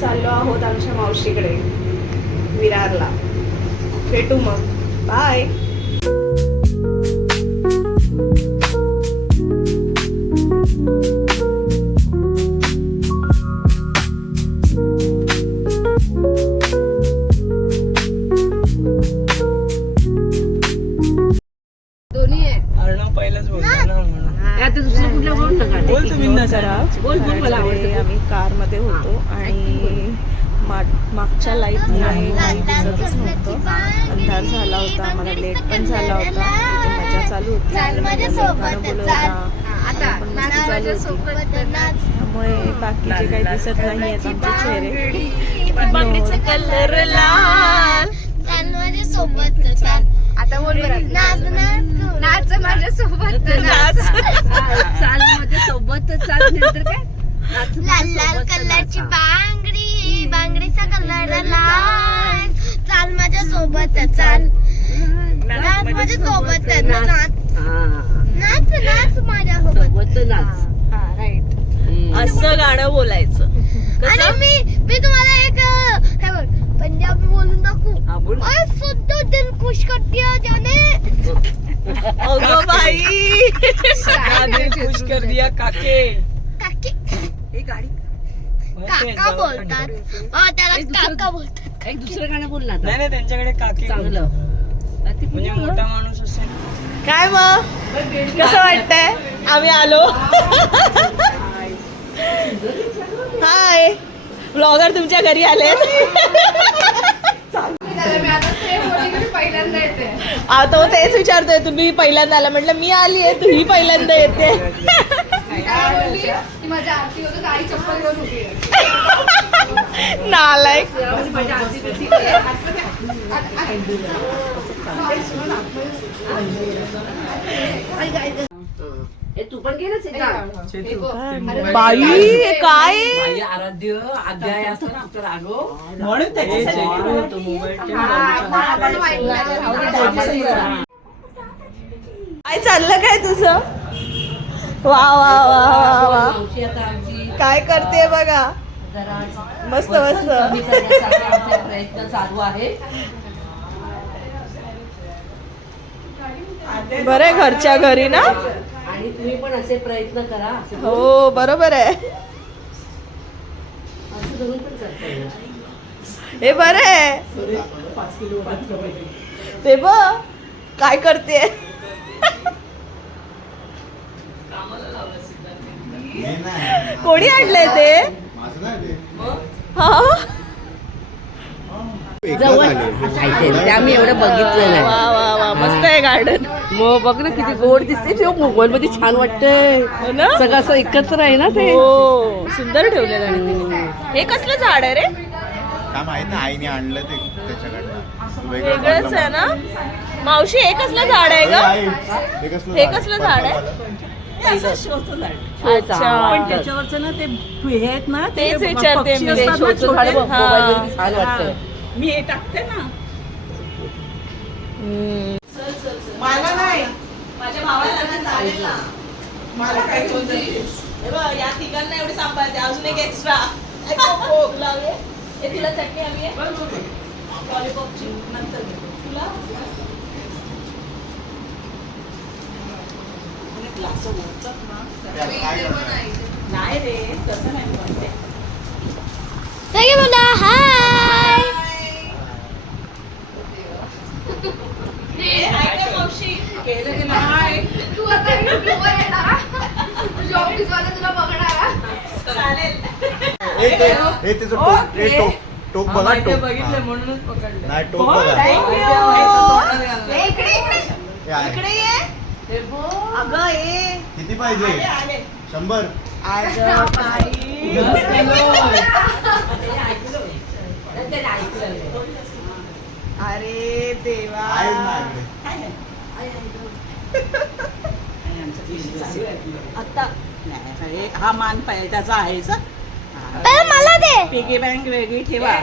चाललो आहोत आमच्या मावशीकडे विरारला. भेटू मग. बाय. आम्ही कार मध्ये होतो आणि मागच्या लाईट दिसतच नव्हतं. अंधार झाला होता, आम्हाला लेट पण झाला होता. मजा चालू होती, त्यामुळे बाकीचे काही दिसत नाही आहेत आमचे चेहरे. बांगडीचा कलर लाल. आता बोल बरं. नाच माझ्या सोबत नाच. चाल माझ्या सोबत चाल. नंतर काय लाल लाल कलरची बांगडी, बांगडीचा कलर लाल. चाल माझ्या सोबत चाल. नाच माझ्या सोबत नाच. नाच नाच माझ्या सोबत नाच. हा राईट. असं गाणं बोलायचं. आणि मी तुम्हाला एक हे बघ पंजाबी बोलून दाखवू. ओए सुद्धा दिल खुश कर दिया जाने. अगं बाई, दिल खुश कर दिया काके. काके गाडी काका बोलतात. त्याला काका बोलतात. एक दुसरं गाणं बोल ना. नाही नाही, त्यांच्याकडे काके चांगलं म्हणजे मोठा माणूस असेल. काय मग कसं वाटतंय आम्ही आलो. हाय ब्लॉगर तुमच्या घरी आलेत. आता तेच विचारतोय, तुम्ही पहिल्यांदा आला. म्हटलं मी आली आहे, तू ही पहिल्यांदा येते. नालायक. तू पण गेलं बाई काय आराध्य अध्याय असतो ना आपला राघव म्हणून काय चाललं काय तुझं. वा वा वा वा वा. काय करते बघा. मस्त मस्त प्रयत्न चालू आहे. बरं घरच्या घरी ना. आणि तुम्ही पण असे प्रयत्न करा. हो बरोबर आहे. हे बरं आहे. ते बघ काय करते. कोणी आणलंय ते. हा आम्ही एवढं बघितलं नाही. वा वा वा मस्त आहे गार्डन. मग बघ ना किती गोड दिसते. ते मोबाईल मध्ये छान वाटतंय ना. सगळं असं एकत्र आहे ना ते. हो सुंदर ठेवलेलं आहे. हे कसलं झाड आहे रे. काय माहित ना, आईने आणलं ते त्याच्याकडनं. वेगळंच आहे ना. मावशी हे कसलं झाड आहे ग. हे कसलं झाड आहे. अच्छा पण त्याच्यावरचं ना ते हे आहेत ना, तेच विचारते मी. छान वाटतंय. मी हे टाकते ना. मला नाही, माझ्या भावाला चालेल ना. मला काय बोलतेस. हे बघ या तिघांना एवढी सांभाळते, अजून एक एक्स्ट्रा. हे तुला चटणी हवी आहे. लॉलीपॉपची नंतर तुला ग्लास नाही रे तसं नाही म्हणते. हाय. मावशी तू आता युट्यूबवर येणार. तुझ्या ऑफिस वाले तुला बघणार. चालेल. टोक बघा. टोक बघितलं म्हणूनच पकडलं. नाही, टोक बघा. इकडे ये. अगं ये. किती पाहिजे. 100. अरे देवा. आता हा मान पाहिजे त्याचा आहेच. मला दे. पिगी बँक वेगळी ठेवा.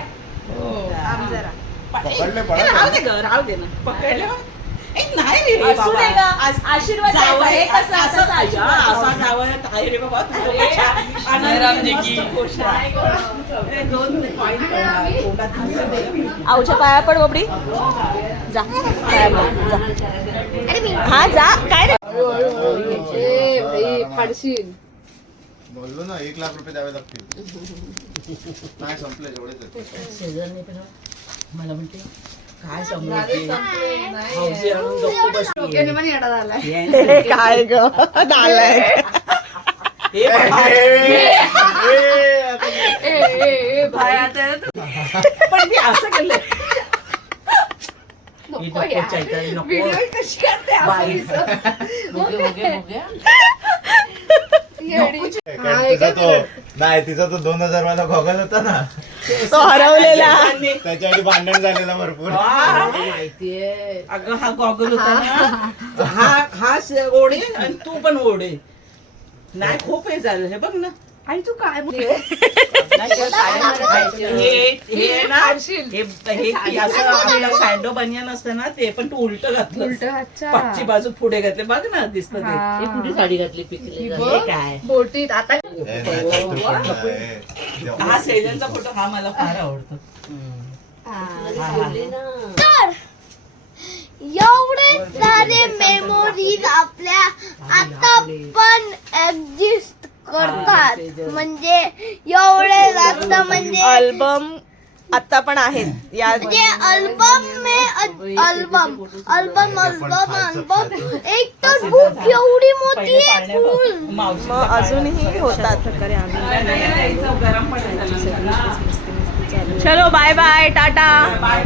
थांब जरा. पकडले राहू दे ग, राहू दे ना. पकडले नाही रे असू दे बाबा. ग, आशीर्वाद द्यायचा. हे कसं असं असं आशीर्वाद असा जावं आहे रे बाबा तू खूप आनंदी, मस्त खुश आहे. अरे, 2 point पडणार. तोंडात घासून दे. आऊच्या पाया पड बबडी जा पाया पड, जा. अरे मी हा जा काय रे फाडशील. बोललो ना 1 लाख रुपये द्यावे लागतील. नाही संपले जेवढेच मला म्हणते काय समजते हौशी आणून गप्प बसली. डोक्याने पण येडा झालाय. हे काय ग नालायक. हे बाबा, पण मी असं केलं नको यार. व्हिडिओ कशी करते असं बाई. दिसत. तिचा तो नाही तिचा तो 2000 वाला गॉगल होता ना तो हरवलेला. त्याच्यासाठी भांडण झालेलं भरपूर. माहितीये. अगं हा गॉगल होता ना हा ओढे आणि तू पण ओढे नाही खूप हे झालं हे बघ ना आई तू काय हे ना हे असं आपलं सँडो बनियान असतं ना ते पण तू उलट घातलं उलट अच्छा. पाठची बाजू पुढे घातले बघ ना दिसत हा. कुठे साडी घातली पिकली बघ. काय बोटीत आता हे नाही, तर तो पण नाही. हा सेजलचा फोटो हा मला फार आवडतो तर एवढे सारे मेमोरीज आपल्या आता पण एक्झिस्ट करतात म्हणजे एवढे जास्त म्हणजे अल्बम आता पण आहेत या म्हणजे अल्बम एक तर बुक एवढी मोठी आहे फुल मावशी मग अजूनही होतात प्रकारे आम्ही गरम पडेल चलो बाय बाय टाटा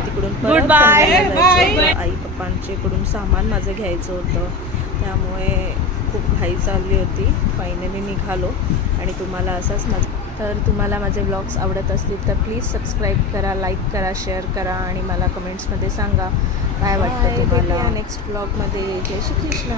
तिकडून गुड बाय बाय. आई पप्पांचे कडून सामान माझं घ्यायचं होतं त्यामुळे खूप घाई चालली होती फायनली निघालो आणि तुम्हाला असाच तर तुम्हाला माझे व्लॉग्स आवडत असतील तर प्लीज सबस्क्राईब करा लाईक करा शेअर करा आणि मला कमेंट्समध्ये सांगा काय वाटतं तुम्हाला नेक्स्ट व्लॉगमध्ये जय श्री कृष्ण.